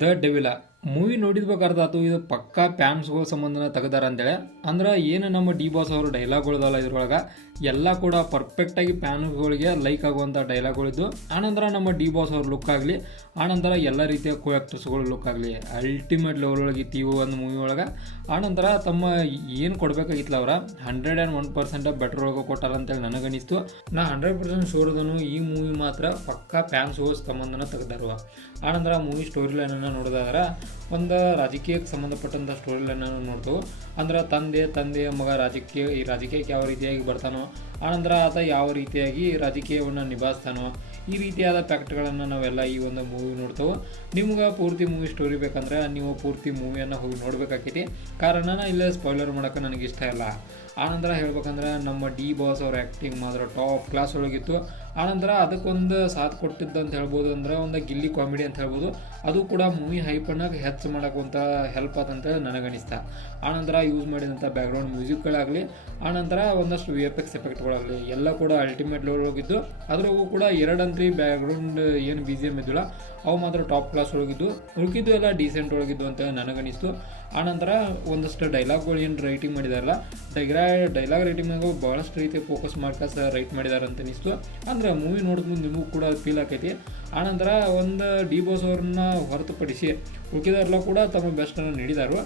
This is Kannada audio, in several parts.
ದ ಡೆವಿಲ ಮೂವಿ ನೋಡಿದ್ಬೇಕಾರ್ದಾತು ಇದು ಪಕ್ಕಾ ಫ್ಯಾನ್ಸ್ಗಳ ಸಂಬಂಧನ ತೆಗ್ದಾರ ಅಂತೇಳಿ ಅಂದ್ರೆ ಏನು ನಮ್ಮ ಡಿ ಬಾಸ್ ಅವರು ಡೈಲಾಗ್ಗಳದಲ್ಲ ಇದ್ರೊಳಗೆ ಎಲ್ಲ ಕೂಡ ಪರ್ಫೆಕ್ಟಾಗಿ ಫ್ಯಾನ್ಸ್ಗಳಿಗೆ ಲೈಕ್ ಆಗುವಂಥ ಡೈಲಾಗ್ಗಳಿದ್ದು ಆನಂತರ ನಮ್ಮ ಡಿ ಬಾಸ್ ಅವ್ರ ಲುಕ್ ಆಗಲಿ ಆನಂತರ ಎಲ್ಲ ರೀತಿಯ ಕೋ ಆ್ಯಕ್ಟರ್ಸ್ಗಳು ಲುಕ್ ಆಗಲಿ ಅಲ್ಟಿಮೇಟ್ ಲೆವೆಲ್ ಒಳಗೆ ಇತ್ತು ಒಂದು ಮೂವಿ ಒಳಗೆ ಆನಂತರ ತಮ್ಮ ಏನು ಕೊಡಬೇಕಾಗಿತ್ತಲ್ಲ ಅವ್ರ 101% ಬೆಟರ್ ಒಳಗೆ ಕೊಟ್ಟಾರ ಅಂತೇಳಿ ನನಗನಿಸ್ತು. ನಾ 100% ಶೋರ್ದನು ಈ ಮೂವಿ ಮಾತ್ರ ಪಕ್ಕಾ ಫ್ಯಾನ್ಸ್ಗಳ ಸಂಬಂಧನ ತೆಗ್ದಾರು. ಆನಂತರ ಮೂವಿ ಸ್ಟೋರಿ ಲೈನನ್ನು ನೋಡೋದಾದ್ರೆ ಒಂದು ರಾಜಕೀಯಕ್ಕೆ ಸಂಬಂಧಪಟ್ಟಂಥ ಸ್ಟೋರಿ ಲೈನನ್ನು ನೋಡ್ತೇವೆ. ಅಂದ್ರೆ ತಂದೆ ಮಗ ಈ ರಾಜಕೀಯಕ್ಕೆ ಯಾವ ರೀತಿಯಾಗಿ ಬರ್ತಾನೋ ಆನಂತರ ಆತ ಯಾವ ರೀತಿಯಾಗಿ ರಾಜಕೀಯವನ್ನು ನಿಭಾಯಿಸ್ತಾನೋ ಈ ರೀತಿಯಾದ ಫ್ಯಾಕ್ಟ್ಗಳನ್ನು ನಾವೆಲ್ಲ ಈ ಒಂದು ಮೂವಿ ನೋಡ್ತೇವೆ. ನಿಮ್ಗೆ ಪೂರ್ತಿ ಮೂವಿ ಸ್ಟೋರಿ ಬೇಕಂದ್ರೆ ನೀವು ಪೂರ್ತಿ ಮೂವಿಯನ್ನು ಹೋಗಿ ನೋಡ್ಬೇಕಾಕೈತಿ. ಕಾರಣ ಇಲ್ಲೇ ಸ್ಪಾಯ್ಲರ್ ಮಾಡೋಕೆ ನನಗೆ ಇಷ್ಟ ಇಲ್ಲ. ಆನಂತರ ಹೇಳ್ಬೇಕಂದ್ರೆ ನಮ್ಮ ಡಿ ಬಾಸ್ ಅವ್ರ ಆ್ಯಕ್ಟಿಂಗ್ ಮಾತ್ರ ಟಾಪ್ ಕ್ಲಾಸ್ ಒಳಗಿತ್ತು. ಆನಂತರ ಅದಕ್ಕೊಂದು ಸಾಥ್ ಕೊಟ್ಟಿದ್ದಂತ ಹೇಳ್ಬೋದು, ಅಂದ್ರೆ ಒಂದು ಗಿಲ್ಲಿ ಕಾಮಿಡಿ ಅಂತ ಹೇಳ್ಬೋದು. ಅದು ಕೂಡ ಮೂವಿ ಹೈಪನ್ನು ಹೆಚ್ಚು ಮಾಡೋಕ್ಕಂತ ಹೆಲ್ಪ್ ಆತಂತೇಳಿ ನನಗನಿಸ್ತಾ. ಆನಂತರ ಯೂಸ್ ಮಾಡಿದಂಥ ಬ್ಯಾಕ್ಗ್ರೌಂಡ್ ಮ್ಯೂಸಿಕ್ಗಳಾಗಲಿ ಆನಂತರ ಒಂದಷ್ಟು VFX ಎಫೆಕ್ಟ್ಗಳಾಗಲಿ ಎಲ್ಲ ಕೂಡ ಅಲ್ಟಿಮೇಟ್ ಲೆವೆಲ್ ಹೋಗಿದ್ದು. ಅದ್ರಾಗೂ ಕೂಡ 2 ಬ್ಯಾಕ್ಗ್ರೌಂಡ್ ಏನು BGM ಇದ್ದಿಲ್ಲ ಅವು ಮಾತ್ರ ಟಾಪ್ ಕ್ಲಾಸ್ ಒಳಗಿದ್ದು, ಉಳ್ಕಿದ್ದು ಎಲ್ಲ ಡೀಸೆಂಟ್ ಒಳಗಿದ್ದು ಅಂತ ನನಗನಿಸ್ತು. ಆನಂತರ ಒಂದಷ್ಟು ಡೈಲಾಗ್ಗಳು ಏನು ರೈಟಿಂಗ್ ಮಾಡಿದಾರಲ್ಲ ಡೈಲಾಗ್ ರೈಟಿಂಗ್ನಾಗ ಭಾಳಷ್ಟು ರೀತಿ ಫೋಕಸ್ ಮಾಡ್ಕಾಸ ರೈಟ್ ಮಾಡಿದಾರೆ ಅಂತ ಅನಿಸ್ತು. ಅಂದ್ರೆ ಮೂವಿ ನೋಡಿದ್ಮೇಲೆ ನಿಮಗೂ ಕೂಡ ಫೀಲ್ ಆಕೈತಿ. ಆನಂತರ ಒಂದು ಡಿ ಬಾಸ್ ಅವ್ರನ್ನ ಹೊರತುಪಡಿಸಿ ಉಳ್ಕಿದಾರೆಲ್ಲ ಕೂಡ ತಮ್ಮ ಬೆಸ್ಟನ್ನು ನೀಡಿದಾರು.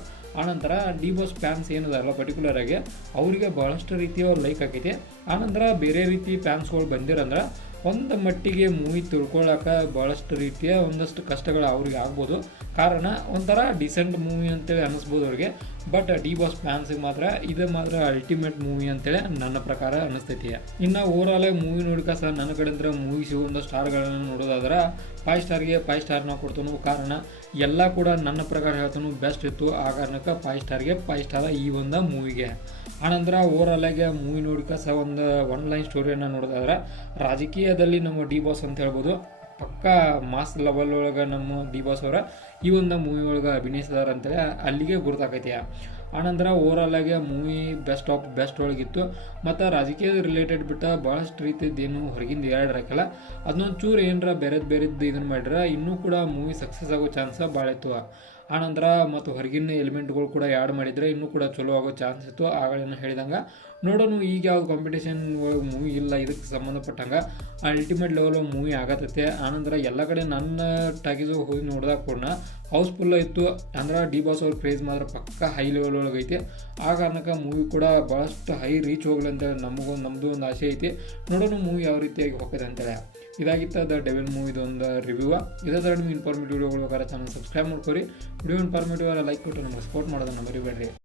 ಆನಂತರ ಡಿ ಬಾಸ್ ಫ್ಯಾನ್ಸ್ ಏನಿದಾರಲ್ಲ ಪರ್ಟಿಕ್ಯುಲರ್ ಆಗಿ ಅವರಿಗೆ ಭಾಳಷ್ಟು ರೀತಿಯ ಲೈಕ್ ಆಕೈತಿ. ಆನಂತರ ಬೇರೆ ರೀತಿ ಫ್ಯಾನ್ಸ್ಗಳು ಬಂದಿರಂದ್ರೆ ಒಂದು ಮಟ್ಟಿಗೆ ಮೂವಿ ತಿಳ್ಕೊಳ್ಳೋಕೆ ಭಾಳಷ್ಟು ರೀತಿಯ ಒಂದಷ್ಟು ಕಷ್ಟಗಳು ಅವ್ರಿಗೆ ಆಗ್ಬೋದು. ಕಾರಣ ಒಂಥರ ಡಿಸೆಂಟ್ ಮೂವಿ ಅಂತೇಳಿ ಅನ್ನಿಸ್ಬೋದು ಅವ್ರಿಗೆ. ಬಟ್ ಡಿ ಬಾಸ್ ಫ್ಯಾನ್ಸಿಗೆ ಮಾತ್ರ ಇದು ಮಾತ್ರ ಅಲ್ಟಿಮೇಟ್ ಮೂವಿ ಅಂತೇಳಿ ನನ್ನ ಪ್ರಕಾರ ಅನ್ನಿಸ್ತೈತಿ. ಇನ್ನು ಓವರಾಲ್ ಮೂವಿ ನೋಡ್ಕಾಸ ನನ್ನ ಕಡೆಯಿಂದ ಮೂವೀಸ್ ಒಂದು ಸ್ಟಾರ್ಗಳನ್ನು ನೋಡೋದಾದ್ರೆ 5 ಸ್ಟಾರ್ಗೆ 5 ಸ್ಟಾರ್ನ ಕೊಡ್ತಾನು. ಕಾರಣ ಎಲ್ಲ ಕೂಡ ನನ್ನ ಪ್ರಕಾರ ಹೇಳ್ತಾನು ಬೆಸ್ಟ್ ಇತ್ತು. ಆ ಕಾರಣಕ್ಕೆ 5 ಸ್ಟಾರ್ಗೆ 5 ಸ್ಟಾರ ಈ ಒಂದು ಮೂವಿಗೆ. ಆನಂತರ ಓವರಾಲಾಗಿ ಮೂವಿ ನೋಡ್ಕಾಸ ಒಂದು ಲೈನ್ ಸ್ಟೋರಿಯನ್ನು ನೋಡೋದಾದ್ರೆ ರಾಜಕೀಯದಲ್ಲಿ ನಮ್ಮ ಡಿ ಬಾಸ್ ಅಂತ ಹೇಳ್ಬೋದು. ಪಕ್ಕಾ ಮಾಸ್ ಲೆವೆಲ್ ಒಳಗೆ ನಮ್ಮ ಡಿ ಬಾಸ್ ಅವರ ಈ ಒಂದು ಮೂವಿ ಒಳಗೆ ಅಭಿನಯಿಸಿದಾರೆ ಅಂತೇಳಿ ಅಲ್ಲಿಗೆ ಗುರುತಾಕೈತಿ. ಆನಂತರ ಓವರಾಲಾಗಿ ಮೂವಿ ಬೆಸ್ಟ್ ಆಫ್ ಬೆಸ್ಟ್ ಒಳಗಿತ್ತು. ಮತ್ತು ರಾಜಕೀಯದ ರಿಲೇಟೆಡ್ ಬಿಟ್ಟು ಭಾಳಷ್ಟು ರೀತಿಯದ್ದೇನು ಹೊರಗಿಂದ ಹಾಕಲ್ಲ. ಅದನ್ನೊಂದು ಚೂರು ಏನರ ಬೇರೆದ್ದು ಇದನ್ನು ಮಾಡ್ರೆ ಇನ್ನೂ ಕೂಡ ಮೂವಿ ಸಕ್ಸಸ್ ಆಗೋ ಚಾನ್ಸ ಭಾಳ ಇತ್ತು. ಆನಂತರ ಮತ್ತು ಹೊರಗಿನ ಎಲಿಮೆಂಟ್ಗಳು ಕೂಡ ಆ್ಯಡ್ ಮಾಡಿದರೆ ಇನ್ನೂ ಕೂಡ ಚಲೋ ಆಗೋ ಚಾನ್ಸ್ ಇತ್ತು. ಆಗಳೇನು ಹೇಳಿದಂಗೆ ನೋಡೋಣ ಈಗ ಯಾವ್ದು ಕಾಂಪಿಟೇಷನ್ ಒಳಗೆ ಮೂವಿ ಇಲ್ಲ ಇದಕ್ಕೆ ಸಂಬಂಧಪಟ್ಟಂಗೆ ಅಲ್ಟಿಮೇಟ್ ಲೆವೆಲ್ ಮೂವಿ ಆಗತ್ತೈತೆ. ಆನಂತರ ಎಲ್ಲ ಕಡೆ ನನ್ನ ಟಾಕೀಸು ಹೋಗಿ ನೋಡಿದಾಗ ಕೂಡ ಹೌಸ್ಫುಲ್ಲ ಇತ್ತು. ಅಂದ್ರೆ ಡಿ ಬಾಸ್ ಅವ್ರ ಕ್ರೇಜ್ ಮಾತ್ರ ಪಕ್ಕ ಹೈ ಲೆವೆಲ್ ಒಳಗೆ ಐತಿ. ಆ ಕಾರಣಕ್ಕೆ ಮೂವಿ ಕೂಡ ಭಾಳಷ್ಟು ಹೈ ರೀಚ್ ಹೋಗ್ಲಿ ಅಂತ ನಮ್ಮದು ಒಂದು ಆಸೆ ಐತಿ. ನೋಡೋಣ ಮೂವಿ ಯಾವ ರೀತಿಯಾಗಿ ಹೋಗ್ತದೆ ಅಂತೇಳಿ. ಇದಾಗಿತ್ತು ದ ಡೆವಿಲ್ ಮೂವಿದು ಒಂದು ರಿವ್ಯೂ. ಇದೇ ಥರ ನಿಮ್ಗೆ ಇನ್ಫಾರ್ಮೇಟಿವ್ ವಿಡಿಯೋಗಳು ಬೇಕಾದ್ರೆ ಚಾನಲ್ ಸಬ್ಸ್ಕ್ರೈಬ್ ಮಾಡ್ಕೊರಿ. ವಿಡಿಯೋ ಇನ್ಫಾರ್ಮೇಟಿವ್ ಲೈಕ್ ಕೊಟ್ಟು ನಮಗೆ ಸಪೋರ್ಟ್ ಮಾಡೋದನ್ನು ಮರಿಬೇಡ್ರಿ.